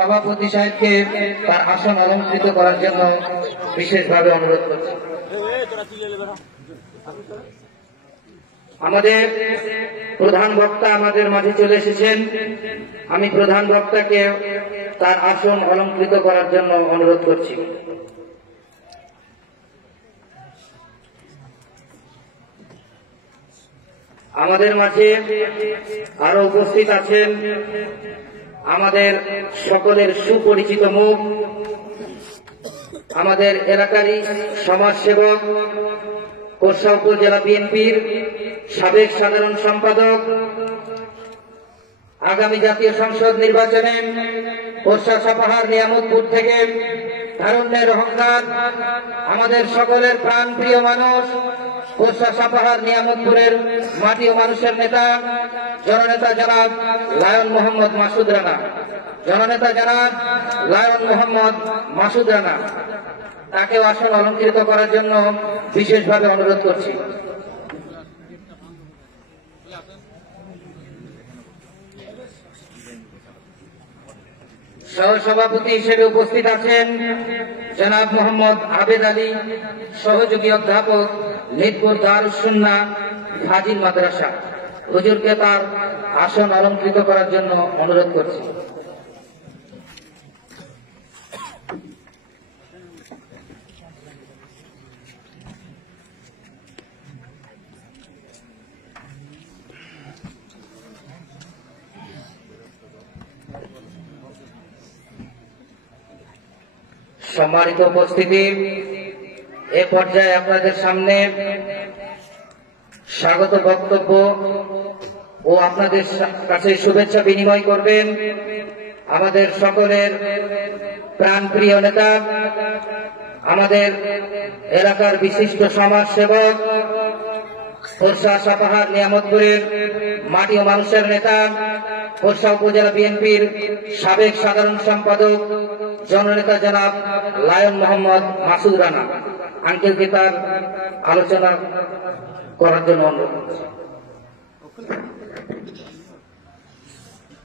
সভাপতি সাহেবকে তার আসন অলঙ্কৃত করার জন্য বিশেষভাবে অনুরোধ করছি। আমাদের প্রধান বক্তা আমাদের মাঝে চলে এসেছেন। আমি প্রধান বক্তাকে তার আসন অলঙ্কৃত করার জন্য অনুরোধ করছি। আমাদের মাঝে আরো উপস্থিত আছেন আমাদের সকলের সুপরিচিত মুখ, আমাদের এলাকারই সমাজসেবক, কোরসা উপজেলা বিএনপির সাবেক সাধারণ সম্পাদক, আগামী জাতীয় সংসদ নির্বাচনে কোরসা সাপাহার নিয়ামতপুর থেকে তারুণ্যের অহংকার, আমাদের সকলের প্রাণ প্রিয় মানুষ, কোরসা সাপাহার নিয়ামতপুরের মাটি ও মানুষের নেতা জননেতা জনাব লায়ন মোহাম্মদ মাসুদ রানা, জননেতা জনাব লায়ন মোহাম্মদ মাসুদ রানা, তাকেও আসন অলঙ্কৃত করার জন্য বিশেষভাবে অনুরোধ করছি। সহসভাপতি হিসেবে উপস্থিত আছেন জনাব মোহাম্মদ আবেদ আলী, সহযোগী অধ্যাপক, নিদপুর দারুস সুন্নাহ ফাজিল মাদ্রাসা। হুজুরকে তার আসন অলঙ্কৃত করার জন্য অনুরোধ করছি। সম্মানিত উপস্থিতি, এ পর্যায়ে আপনাদের সামনে স্বাগত বক্তব্য ও আপনাদের কাছে শুভেচ্ছা বিনিময় করবেন আমাদের সকলের প্রাণপ্রিয় নেতা, আমাদের এলাকার বিশিষ্ট সমাজসেবক, কোরসা সাপাহার নিয়ামতপুরের মাটি ও মানুষের নেতা, কোরসা উপজেলা বিএনপির সাবেক সাধারণ সম্পাদক, জননেতা জনাব লায়ন মোহাম্মদ মাসুদ রানা। আঙ্কেলকে তার আলোচনা করার জন্য অনুরোধ করছি।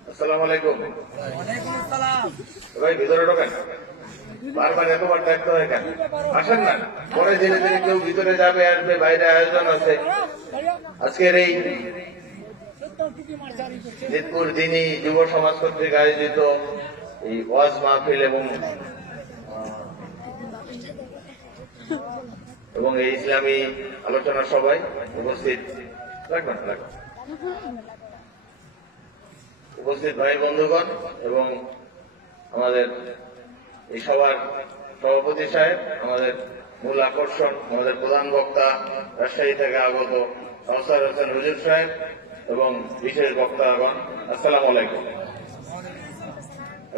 আসসালামু আলাইকুম। ভাই ভিতরে ঢোকেন, বারবার এতবার ডাকতে হয় কেন? আসেন না, পরে ধীরে ধীরে কেউ ভিতরে যাবে আসবে, বাইরে আয়োজন আছে। আজকের এই জিতপুর দিনী যুব সমাজ কর্তৃক আয়োজিত এই ওয়াজ মাহফিল এবং এই ইসলামী আলোচনা সভায় উপস্থিত উপস্থিত ভাই বন্ধুগণ এবং আমাদের এই সভার সভাপতি সাহেব, আমাদের মূল আকর্ষণ, আমাদের প্রধান বক্তা রাজশাহী থেকে আগত কাউসার হোসেন হুজুর সাহেব এবং বিশেষ বক্তাগণ, আসসালামু আলাইকুম।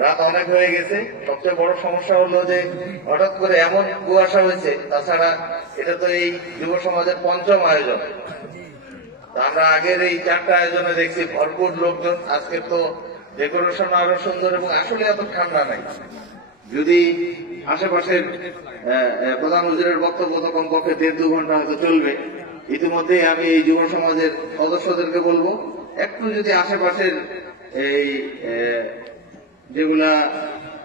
রাত অনেক হয়ে গেছে। সবচেয়ে বড় সমস্যা হলো যে হঠাৎ করে এমন কুয়াশা হয়েছে, তাছাড়া এটা তো এই যুব সমাজের পঞ্চম আয়োজন। আমরা আগের এই 4টা আয়োজনে দেখছি ভরপুর লোকজন। আজকে তো ডেকোরেশন আরো সুন্দর এবং আসলে এত ঠান্ডা নাই। যদি আশেপাশের প্রধান হুজুরের বক্তব্য তো কমপক্ষে 1.5-2 ঘন্টা হয়তো চলবে। ইতিমধ্যেই আমি এই যুব সমাজের সদস্যদেরকে বলবো, একটু যদি আশেপাশের এই যেগুলা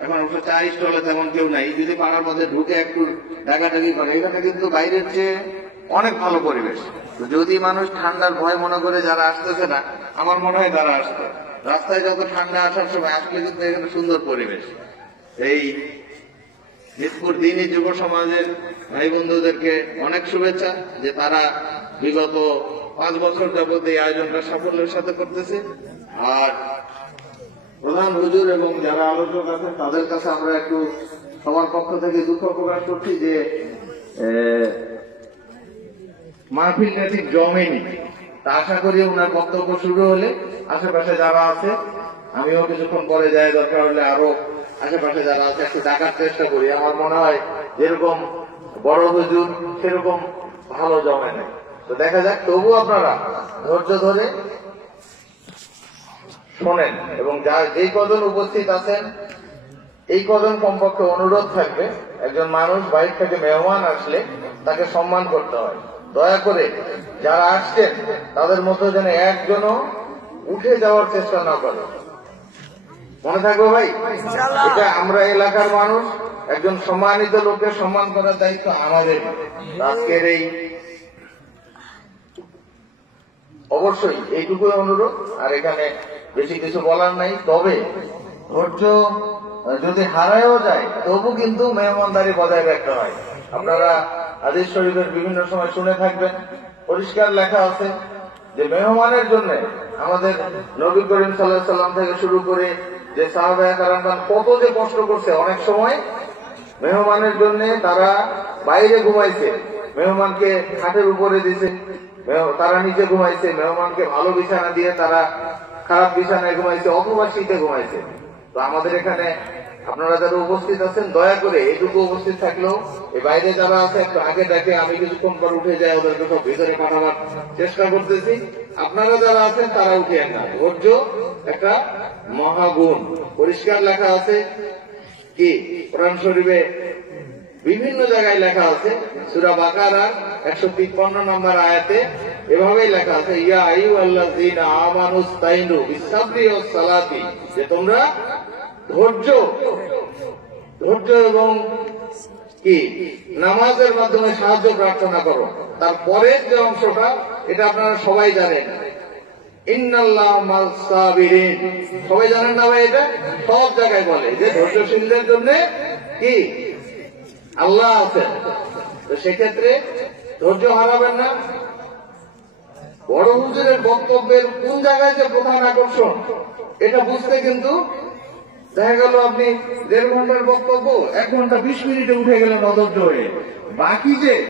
এখন অবশ্য চা স্টলে তেমন কেউ নাই, যদি পাড়ার মধ্যে ঢুকে একটু ডাকাডাকি করে, এখানে কিন্তু বাইরের চেয়ে অনেক ভালো পরিবেশ। তো যদি মানুষ ঠান্ডার ভয় মনে করে যারা আসতেছে না, আমার মনে হয় তারা আসতো। রাস্তায় যত ঠান্ডা আসার সময় আসলে কিন্তু এখানে সুন্দর পরিবেশ। এই জিতপুর দিনী যুব সমাজের ভাই বন্ধুদেরকে অনেক শুভেচ্ছা যে তারা বিগত 5 বছর যাবত এই আয়োজনটা সাফল্যের সাথে করতেছে। আর প্রধান হুজুর এবং যারা আলোচক আছেন তাদের কাছে আমরা একটু সবার পক্ষ থেকে দুঃখ প্রকাশ করছি যে মাহফিলটা ঠিক জমেনি। তা আশা করি ওনার বক্তব্য শুরু হলে আশেপাশে যারা আছে, আমিও কিছুক্ষণ পরে যাই, দরকার হলে আরো আশেপাশে যারা আছে একটু ডাকার চেষ্টা করি। আমার মনে হয় যেরকম বড় হুজুর সেরকম ভালো জমে নেই। তো দেখা যাক, তবু আপনারা ধৈর্য ধরে শোনেন এবং যেই কজন উপস্থিত আছেন এই কজন কমপক্ষে অনুরোধ থাকবে, একজন মানুষ বাইরে থেকে মেহমান আসলে তাকে সম্মান করতে হয়। দয়া করে যারা আসছেন তাদের মধ্যে যেন একজনও উঠে যাওয়ার চেষ্টা না করে। মনে থাকবে ভাই? এটা আমরা এলাকার মানুষ, একজন সম্মানিত লোককে সম্মান করার দায়িত্ব আমাদের। আজকের এই অবশ্যই এইটুকুই অনুরোধ, আর এখানে বেশি কিছু বলার নাই। তবে ধৈর্য যদি হারায়ও যায় তবু কিন্তু মেহমানদারি বজায় রাখতে হয়। আপনারা হাদিস শরীফের বিভিন্ন সময় শুনে থাকবেন, পরিষ্কার লেখা আছে যে মেহমানের জন্য আমাদের নবী করিম সাল্লাল্লাহু আলাইহি সাল্লাম থেকে শুরু করে যে সাহাবায়ে কেরাম কত যে কষ্ট করছে। অনেক সময় মেহমানের জন্য তারা বাইরে ঘুমাইছে, মেহমানকে খাটের উপরে দিছে, তারা নিচে ঘুমাইছে, মেহমানকে ভালো বিছানা দিয়ে তারা খারাপ বিছানায় ঘুমাইছে, অথবা শীতে ঘুমাইছে। তো আমাদের এখানে আপনারা যারা উপস্থিত আছেন দয়া করে এটুকু উপস্থিত থাকলেও এই বাইরে যারা আছে একটু আগে দেখে, আমি কিছুক্ষণ পর উঠে যাই, ওদেরকে সব ভিতরে পাঠাবার চেষ্টা করতেছি। আপনারা যারা আছেন তারা উঠে না। ধৈর্য একটা মহাগুণ, পরিষ্কার লেখা আছে কি কোরআন শরীফে বিভিন্ন জায়গায় লেখা আছে। সূরা বাকারা 153 নম্বর আয়াতে এভাবেই লেখা আছে, ইয়া আইয়ুহাল্লাযীনা আমানুস্তাইনু বিসসাবরি ওয়াস সালাতি, যে তোমরা ধৈর্য এবং কি নামাজের মাধ্যমে সাহায্য প্রার্থনা করো। তারপরের যে অংশটা এটা আপনারা সবাই জানেন, ইন্নাল্লাহা মা'আস সাবিরিন। সবাই জানেন না ভাই? এটা সব জায়গায় বলে যে ধৈর্যশীলদের জন্য কি আল্লাহ আছেন। তো সেক্ষেত্রে ধৈর্য হারাবেন না। বড় হুজুরের বক্তব্যের কোন জায়গায় যে প্রধান আকর্ষণ এটা বুঝতে কিন্তু দেখা গেল আপনি 1.5 ঘন্টার বক্তব্য 1 ঘন্টা 20 মিনিটে উঠে গেলেন অধৈর্য হয়ে। বাকি যে